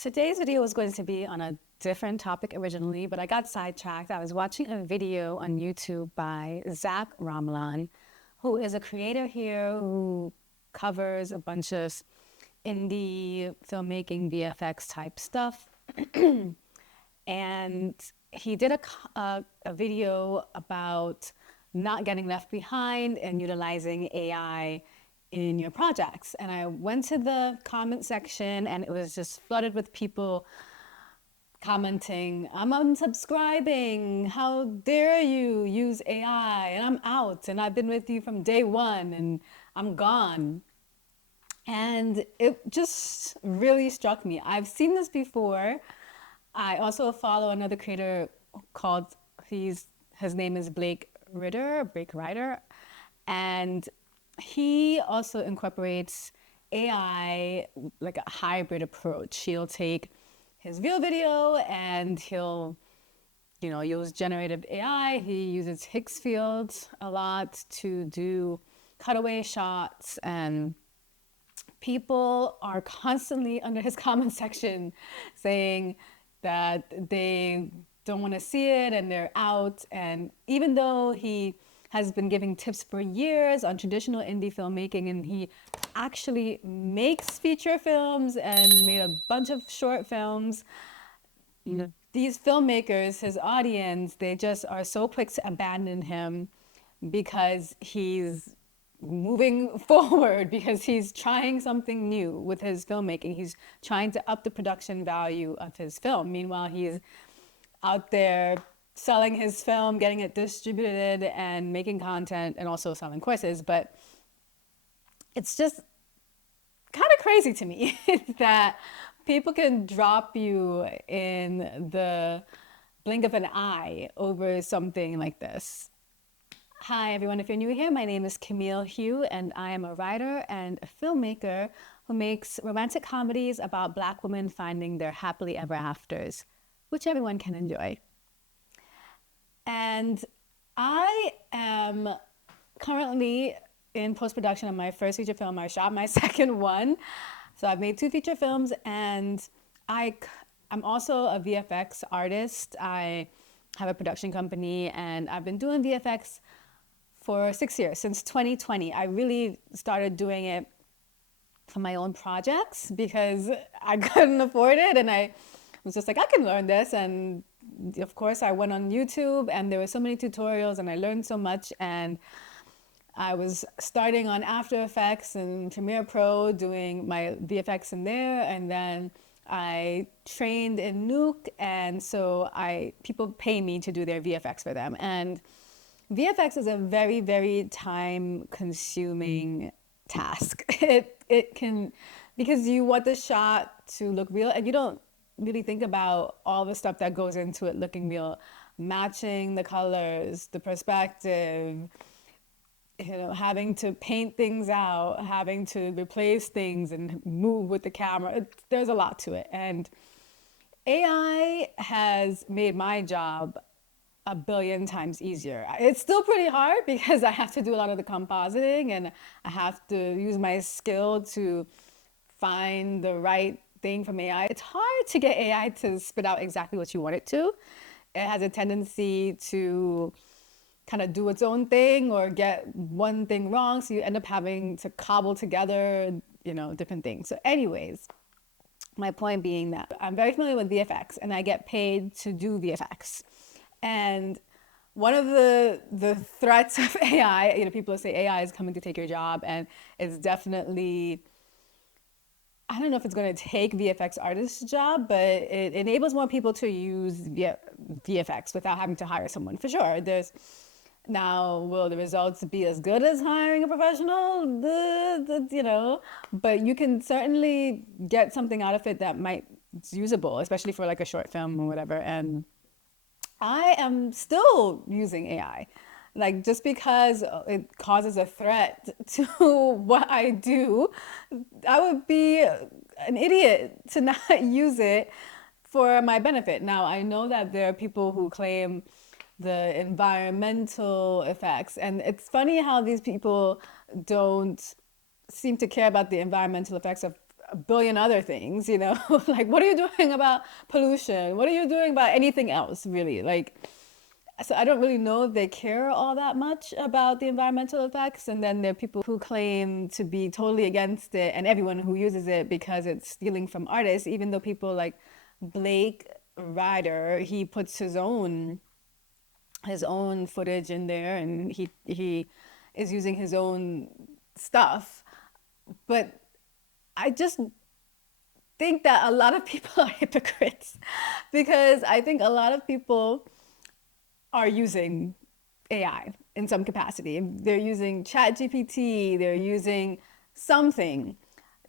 Today's video was going to be on a different topic originally, but I got sidetracked. I was watching a video on YouTube by Zach Ramlan, who is a creator here who covers a bunch of indie filmmaking, VFX type stuff. And he did a video about not getting left behind and utilizing AI in your projects. And I went to the comment section and it was just flooded with people commenting, I'm unsubscribing, how dare you use AI, and I'm out, and I've been with you from day one, and I'm gone. And it just really struck me. I've seen this before. I also follow another creator called, his name is Blake Ryder, and he also incorporates AI like a hybrid approach. He'll take his real video and he'll, use generative AI. He uses Higgs fields a lot to do cutaway shots, and people are constantly under his comment section saying that they don't want to see it and they're out. And even though he has been giving tips for years on traditional indie filmmaking, and he actually makes feature films and made a bunch of short films, these filmmakers, his audience, they just are so quick to abandon him because he's moving forward, because he's trying something new with his filmmaking. He's trying to up the production value of his film. Meanwhile, he's out there selling his film, getting it distributed, and making content, and also selling courses. But it's just kind of crazy to me that people can drop you in the blink of an eye over something like this. Hi, everyone. If you're new here, my name is Camille Hugh, and I am a writer and a filmmaker who makes romantic comedies about Black women finding their happily ever afters, which everyone can enjoy. And I am currently in post-production on my first feature film. I shot my second one. So I've made 2 feature films, and I'm also a VFX artist. I have a production company, and I've been doing VFX for 6 years, since 2020. I really started doing it for my own projects because I couldn't afford it, and I was just like, I can learn this. And of course, I went on YouTube, and there were so many tutorials, and I learned so much. And I was starting on After Effects and Premiere Pro, doing my VFX in there, and then I trained in Nuke, and so people pay me to do their VFX for them. And VFX is a very, very time-consuming task. It can, because you want the shot to look real, and you don't really think about all the stuff that goes into it looking real, matching the colors, the perspective, having to paint things out, having to replace things and move with the camera. There's a lot to it. And AI has made my job a billion times easier. It's still pretty hard because I have to do a lot of the compositing, and I have to use my skill to find the right thing from AI. It's hard to get AI to spit out exactly what you want it to. It has a tendency to kind of do its own thing or get one thing wrong, so you end up having to cobble together, different things. So anyways, my point being that I'm very familiar with VFX, and I get paid to do VFX. And one of the threats of AI, people say AI is coming to take your job, and it's definitely, I don't know if it's going to take VFX artists' job, but it enables more people to use VFX without having to hire someone. For sure, now, will the results be as good as hiring a professional? But you can certainly get something out of it that might be usable, especially for like a short film or whatever. And I am still using AI. Like, just because it causes a threat to what I do, I would be an idiot to not use it for my benefit. Now, I know that there are people who claim the environmental effects, and it's funny how these people don't seem to care about the environmental effects of a billion other things, you know? Like, what are you doing about pollution? What are you doing about anything else, really? Like, so I don't really know if they care all that much about the environmental effects. And then there are people who claim to be totally against it, and everyone who uses it because it's stealing from artists, even though people like Blake Ryder, he puts his own footage in there, and he is using his own stuff. But I just think that a lot of people are hypocrites because I think a lot of people are using AI in some capacity. They're using ChatGPT, they're using something,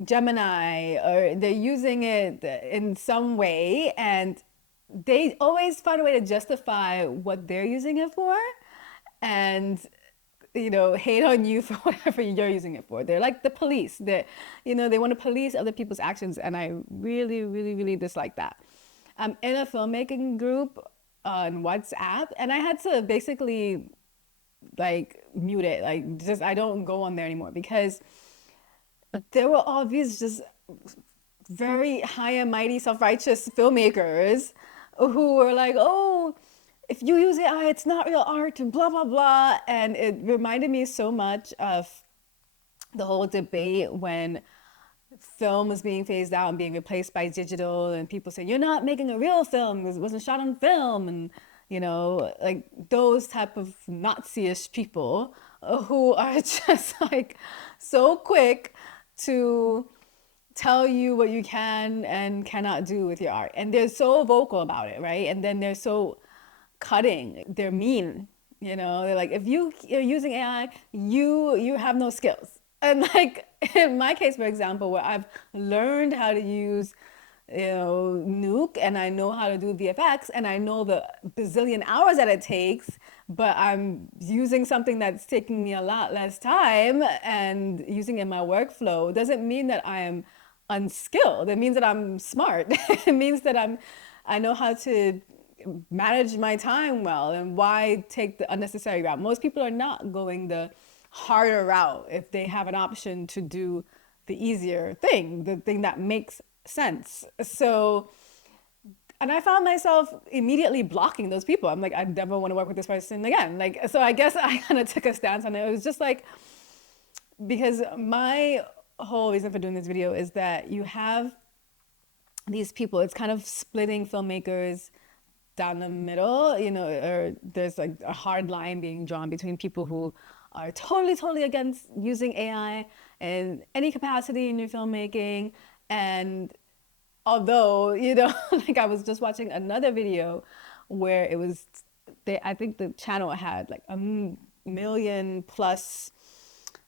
Gemini, or they're using it in some way, and they always find a way to justify what they're using it for, and hate on you for whatever you're using it for. They're like the police. They want to police other people's actions, and I really, really, really dislike that. I'm in a filmmaking group on WhatsApp, and I had to basically like mute it. Like, just I don't go on there anymore because there were all these just very high and mighty, self-righteous filmmakers who were like, "Oh, if you use AI, it's not real art," and blah blah blah. And it reminded me so much of the whole debate when film was being phased out and being replaced by digital, and people say, "You're not making a real film, it wasn't shot on film," and like those type of Nazi-ish people who are just like so quick to tell you what you can and cannot do with your art, and they're so vocal about it, right? And then they're so cutting, they're mean. They're like, if you're using AI, you have no skills. And like in my case, for example, where I've learned how to use Nuke, and I know how to do VFX, and I know the bazillion hours that it takes, but I'm using something that's taking me a lot less time and using it in my workflow, doesn't mean that I am unskilled. It means that I'm smart. It means that I know how to manage my time well, and why take the unnecessary route. Most people are not going the harder route if they have an option to do the easier thing, the thing that makes sense. So, and I found myself immediately blocking those people. I'm like, I never want to work with this person again. Like, so I guess I kind of took a stance on it. It was just like, because my whole reason for doing this video is that you have these people, it's kind of splitting filmmakers down the middle, or there's like a hard line being drawn between people who are totally, totally against using AI in any capacity in your filmmaking. And although, like I was just watching another video where it was, I think the channel had like 1 million plus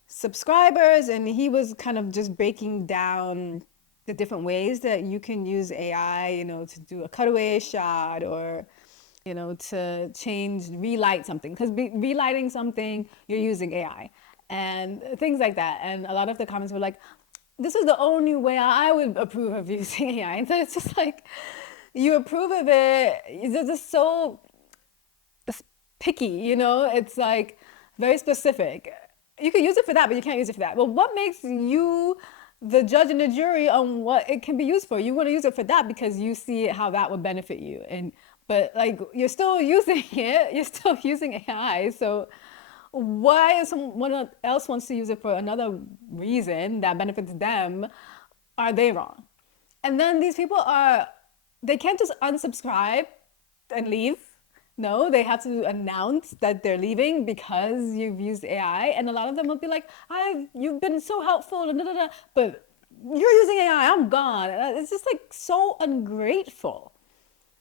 subscribers, and he was kind of just breaking down the different ways that you can use AI, to do a cutaway shot, or to relight something, because relighting something, you're using AI and things like that. And a lot of the comments were like, this is the only way I would approve of using AI. And so it's just like, you approve of it, it's just so picky, it's like very specific. You can use it for that, but you can't use it for that. Well, what makes you the judge and the jury on what it can be used for? You want to use it for that because you see how that would benefit you. But like, you're still using it, you're still using AI. So why if someone else wants to use it for another reason that benefits them, are they wrong? And then these people they can't just unsubscribe and leave. No, they have to announce that they're leaving because you've used AI. And a lot of them will be like, you've been so helpful, and da, da, da, but you're using AI, I'm gone. It's just like so ungrateful.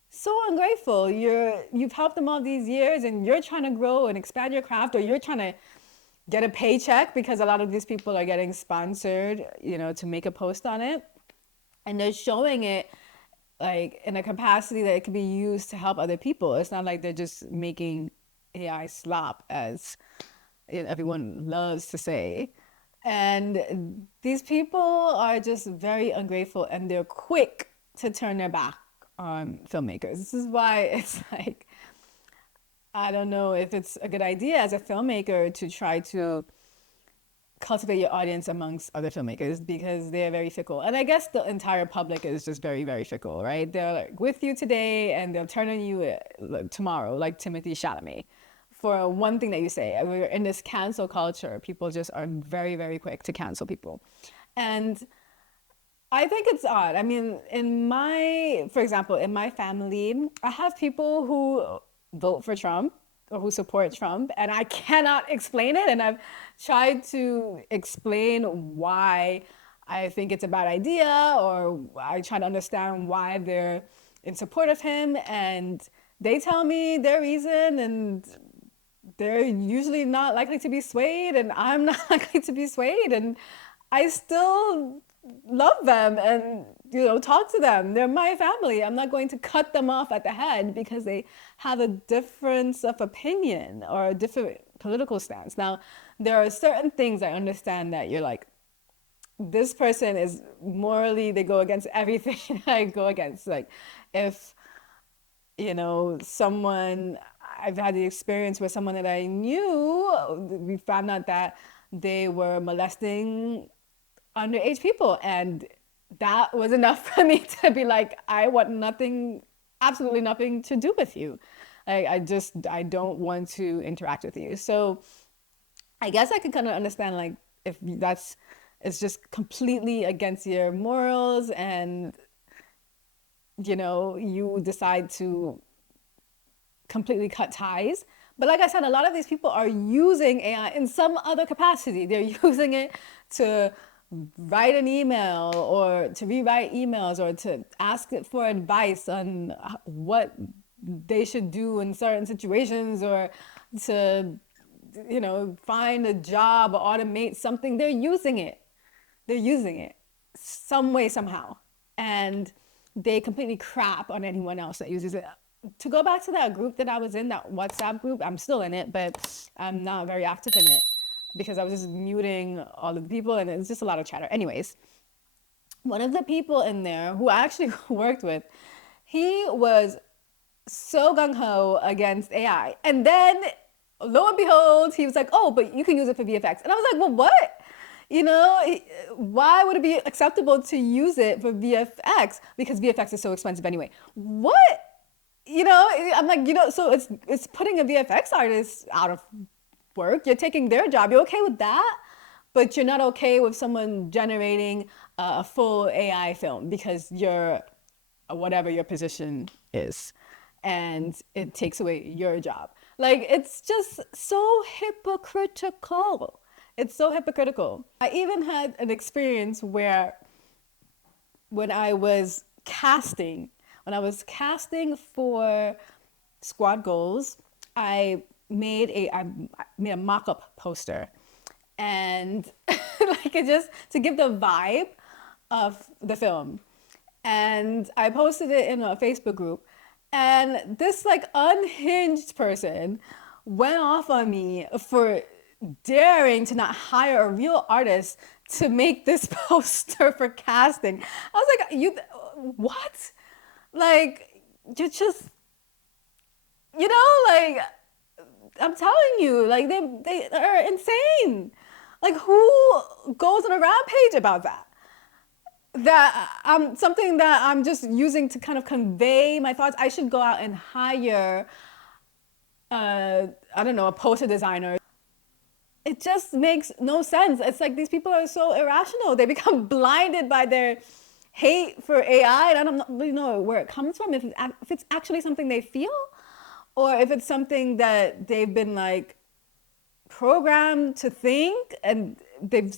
So ungrateful. You've helped them all these years, and you're trying to grow and expand your craft, or you're trying to get a paycheck, because a lot of these people are getting sponsored, to make a post on it. And they're showing it like in a capacity that it can be used to help other people. It's not like they're just making AI slop, as everyone loves to say. And these people are just very ungrateful, and they're quick to turn their back on filmmakers. This is why it's like, I don't know if it's a good idea as a filmmaker to try to cultivate your audience amongst other filmmakers because they're very fickle. And I guess the entire public is just very, very fickle, right? They're like with you today and they'll turn on you tomorrow, like Timothy Chalamet, for one thing that you say. We're in this cancel culture. People just are very, very quick to cancel people. And I think it's odd. I mean, for example, in my family, I have people who vote for Trump or who support Trump, and I cannot explain it. And I've tried to explain why I think it's a bad idea, or I try to understand why they're in support of him, and they tell me their reason, and they're usually not likely to be swayed, and I'm not likely to be swayed, and I still love them and talk to them. They're my family. I'm not going to cut them off at the head because they have a difference of opinion or a different political stance. Now, there are certain things I understand that you're like, this person is morally, they go against everything I go against. Like if someone, I've had the experience where someone that I knew, we found out that they were molesting underage people, and that was enough for me to be like, I want nothing, absolutely nothing to do with you. I don't want to interact with you. So I guess I can kind of understand, like, if it's just completely against your morals and you decide to completely cut ties. But like I said, a lot of these people are using AI in some other capacity. They're using it to write an email or to rewrite emails or to ask it for advice on what they should do in certain situations, or to find a job or automate something. They're using it some way, somehow, and they completely crap on anyone else that uses it. To go back to that group that I was in, that WhatsApp group, I'm still in it, but I'm not very active in it because I was just muting all of the people, and it's just a lot of chatter. Anyways, one of the people in there who I actually worked with, he was so gung-ho against AI. And then, lo and behold, he was like, oh, but you can use it for VFX. And I was like, well, what? Why would it be acceptable to use it for VFX? Because VFX is so expensive anyway. What? I'm like, so it's putting a VFX artist out of work. You're taking their job. You're okay with that, but you're not okay with someone generating a full AI film because you're whatever your position is, and it takes away your job. Like, it's just so hypocritical. It's so hypocritical. I even had an experience where when I was casting for Squad Goals, I made a mock-up poster, and like it just to give the vibe of the film, and I posted it in a Facebook group, and this like unhinged person went off on me for daring to not hire a real artist to make this poster for casting. I was like, what? Like, you're just, like, I'm telling you, like, they are insane. Like, who goes on a rampage about that? Something that I'm just using to kind of convey my thoughts. I should go out and hire, I don't know, a poster designer. It just makes no sense. It's like these people are so irrational. They become blinded by their hate for AI, and I don't really know where it comes from, if it's actually something they feel, or if it's something that they've been like programmed to think, and they've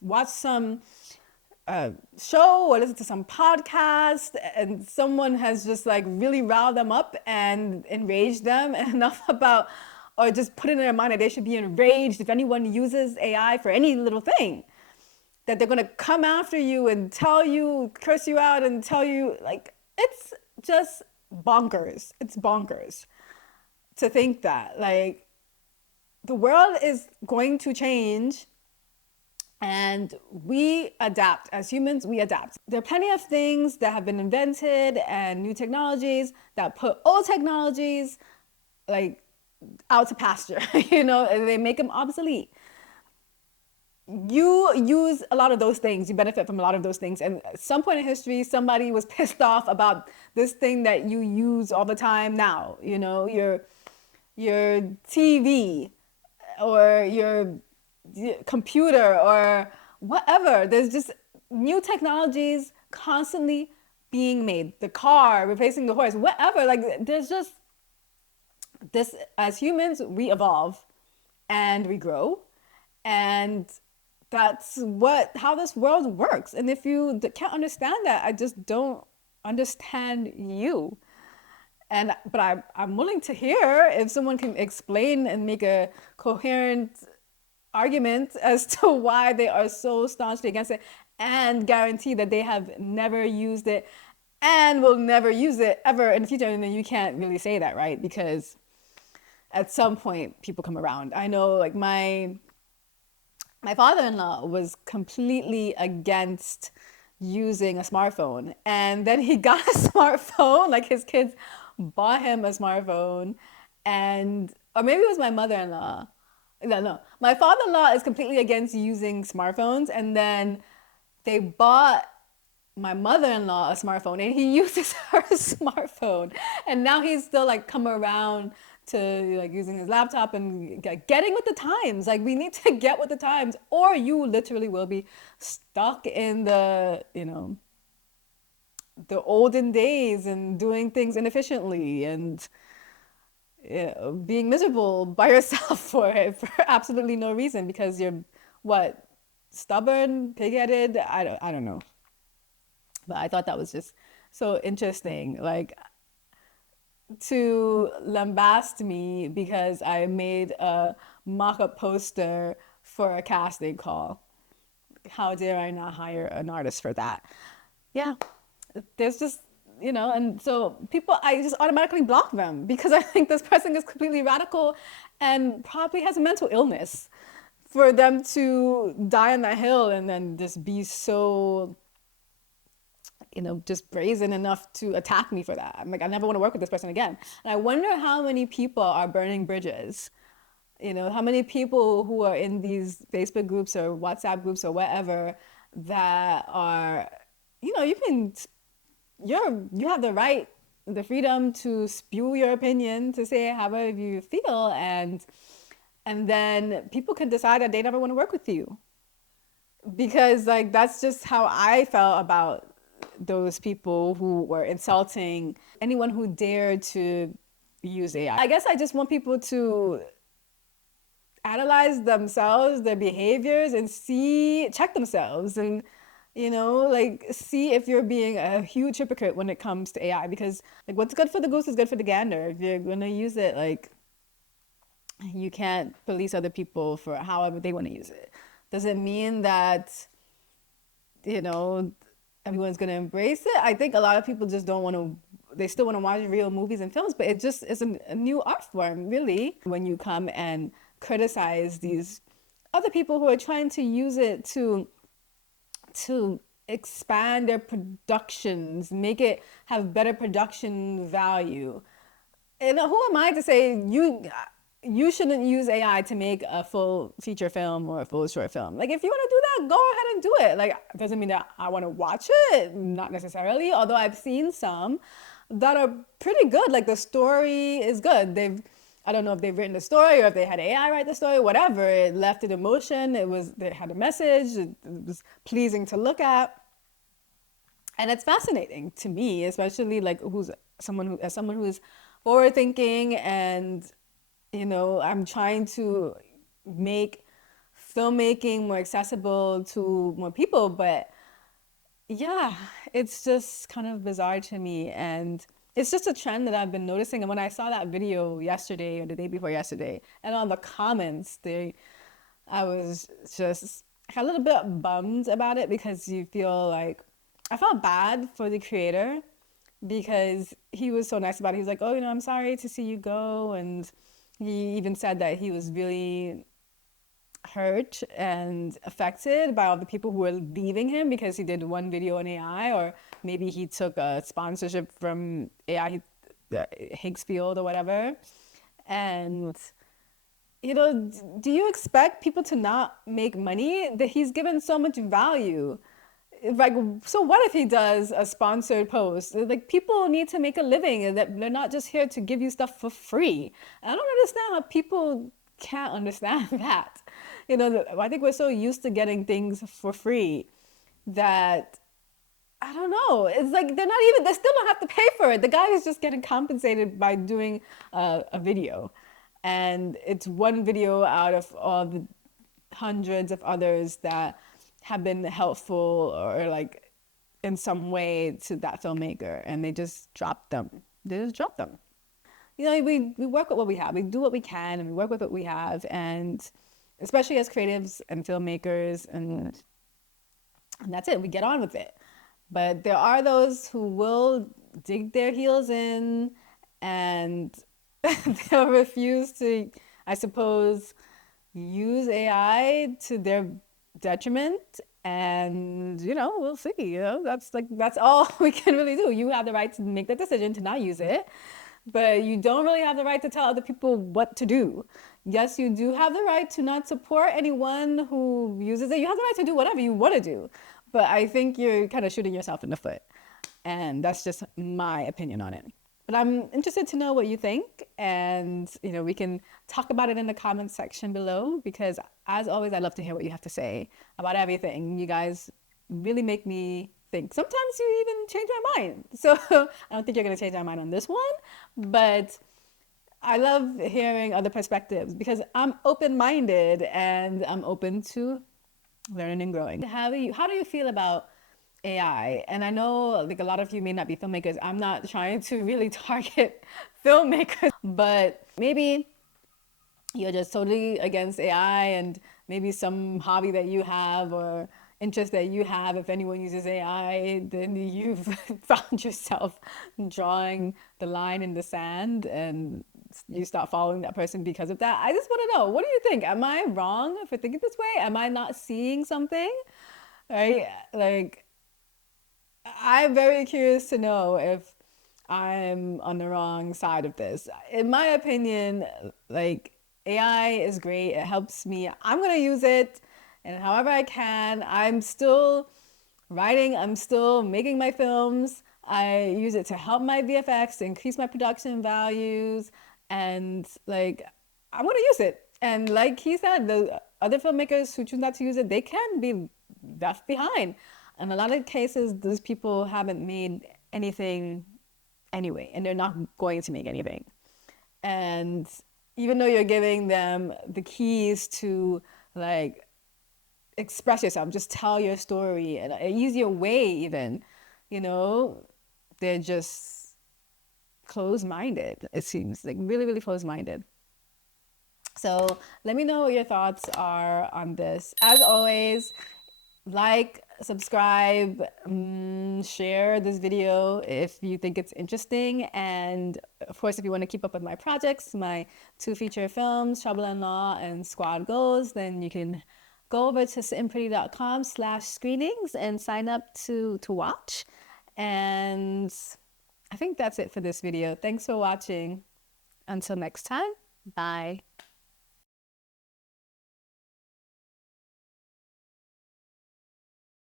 watched some show or listened to some podcast, and someone has just like really riled them up and enraged them enough about, or just put it in their mind that they should be enraged if anyone uses AI for any little thing, that they're going to come after you and tell you, curse you out and tell you, like, it's just bonkers. It's bonkers to think that, like, the world is going to change and we adapt. As humans, we adapt. There are plenty of things that have been invented and new technologies that put old technologies, like, out to pasture, and they make them obsolete. you use a lot of those things, you benefit from a lot of those things, and at some point in history somebody was pissed off about this thing that you use all the time now, you know, your TV or your computer or whatever. There's just new technologies constantly being made, the car replacing the horse, whatever. Like there's just this, as humans we evolve and we grow, and that's what how this world works. And if you can't understand that, I just don't understand you. And but I'm willing to hear if someone can explain and make a coherent argument as to why they are so staunchly against it and guarantee that they have never used it and will never use it ever in the future. And then you can't really say that, right? Because at some point people come around. I know, like my father-in-law was completely against using a smartphone, and then he got a smartphone, like his kids bought him a smartphone. And or maybe it was my mother-in-law. No, my father-in-law is completely against using smartphones, and then they bought my mother-in-law a smartphone, and he uses her smartphone, and now he's still like come around to like using his laptop and getting with the times. Like we need to get with the times, or you literally will be stuck in the, you know, the olden days and doing things inefficiently and, you know, being miserable by yourself for absolutely no reason because you're what, stubborn, pig-headed. I don't know. But I thought that was just so interesting, like to lambast me because I made a mock-up poster for a casting call. How dare I not hire an artist for that? Yeah, there's just, you know, and so people, I just automatically block them because I think this person is completely radical and probably has a mental illness for them to die on that hill and then just be so, you know, just brazen enough to attack me for that. I'm like, I never want to work with this person again. And I wonder how many people are burning bridges. You know, how many people who are in these Facebook groups or WhatsApp groups or whatever that are, you know, you have the right, the freedom to spew your opinion, to say however you feel, and then people can decide that they never want to work with you because like that's just how I felt about those people who were insulting anyone who dared to use AI. I guess I just want people to analyze themselves, their behaviors, and check themselves, and you know, like see if you're being a huge hypocrite when it comes to AI. Because like what's good for the goose is good for the gander. If you're gonna use it, like you can't police other people for however they want to use it. Does it mean that, you know, everyone's going to embrace it? I think a lot of people just don't want to, they still want to watch real movies and films, but it just is a new art form, really. When you come and criticize these other people who are trying to use it to expand their productions, make it have better production value. And who am I to say you shouldn't use AI to make a full feature film or a full short film? Like if you want to do that, go ahead and do it. Like it doesn't mean that I want to watch it, not necessarily, although I've seen some that are pretty good. Like the story is good. I don't know if they've written the story or if they had AI write the story, whatever. It left an emotion. They had a message. It was pleasing to look at. And it's fascinating to me, especially like as someone who's forward thinking, and you know, I'm trying to make filmmaking more accessible to more people. But yeah, it's just kind of bizarre to me, and it's just a trend that I've been noticing. And when I saw that video yesterday or the day before yesterday, and on the comments, I was just a little bit bummed about it because you feel like I felt bad for the creator because he was so nice about it. He was like, oh, you know, I'm sorry to see you go. And he even said that he was really hurt and affected by all the people who were leaving him because he did one video on AI, or maybe he took a sponsorship from AI, Higgsfield or whatever. And do you expect people to not make money? That he's given so much value. Like, so what if he does a sponsored post? Like, people need to make a living, and that they're not just here to give you stuff for free. I don't understand how people can't understand that. I think we're so used to getting things for free that I don't know. It's like they still don't have to pay for it. The guy is just getting compensated by doing a video. And it's one video out of all the hundreds of others that have been helpful or like in some way to that filmmaker. And they just dropped them. They just dropped them. We work with what we have. We do what we can and we work with what we have. And especially as creatives and filmmakers, and that's it. We get on with it. But there are those who will dig their heels in and they'll refuse to, I suppose, use AI to their detriment. And, we'll see. That's all we can really do. You have the right to make the decision to not use it, but you don't really have the right to tell other people what to do. Yes, you do have the right to not support anyone who uses it. You have the right to do whatever you want to do. But I think you're kind of shooting yourself in the foot. And that's just my opinion on it. But I'm interested to know what you think. And, we can talk about it in the comments section below because, as always, I love to hear what you have to say about everything. You guys really make me think. Sometimes you even change my mind. So I don't think you're going to change my mind on this one. But I love hearing other perspectives because I'm open-minded and I'm open to learning and growing. How do you feel about AI? And I know like a lot of you may not be filmmakers. I'm not trying to really target filmmakers, but maybe you're just totally against AI and maybe some hobby that you have or interest that you have, if anyone uses AI, then you've found yourself drawing the line in the sand and you start following that person because of that. I just want to know, what do you think? Am I wrong for thinking this way? Am I not seeing something? Right? Like, I'm very curious to know if I'm on the wrong side of this. In my opinion, like AI is great. It helps me. I'm going to use it and however I can. I'm still writing. I'm still making my films. I use it to help my VFX, to increase my production values. And like, I'm going to use it. And like he said, the other filmmakers who choose not to use it, they can be left behind. In a lot of cases, those people haven't made anything anyway, and they're not going to make anything. And even though you're giving them the keys to like express yourself, just tell your story in an easier way, even, they're just closed-minded. It seems like really, really closed-minded. So let me know what your thoughts are on this. As always, like, subscribe, share this video if you think it's interesting. And of course, if you want to keep up with my projects, my 2 feature films, Trouble in Law and Squad Goals, then you can go over to sittingpretty.com/screenings and sign up to watch. And I think that's it for this video. Thanks for watching. Until next time, bye.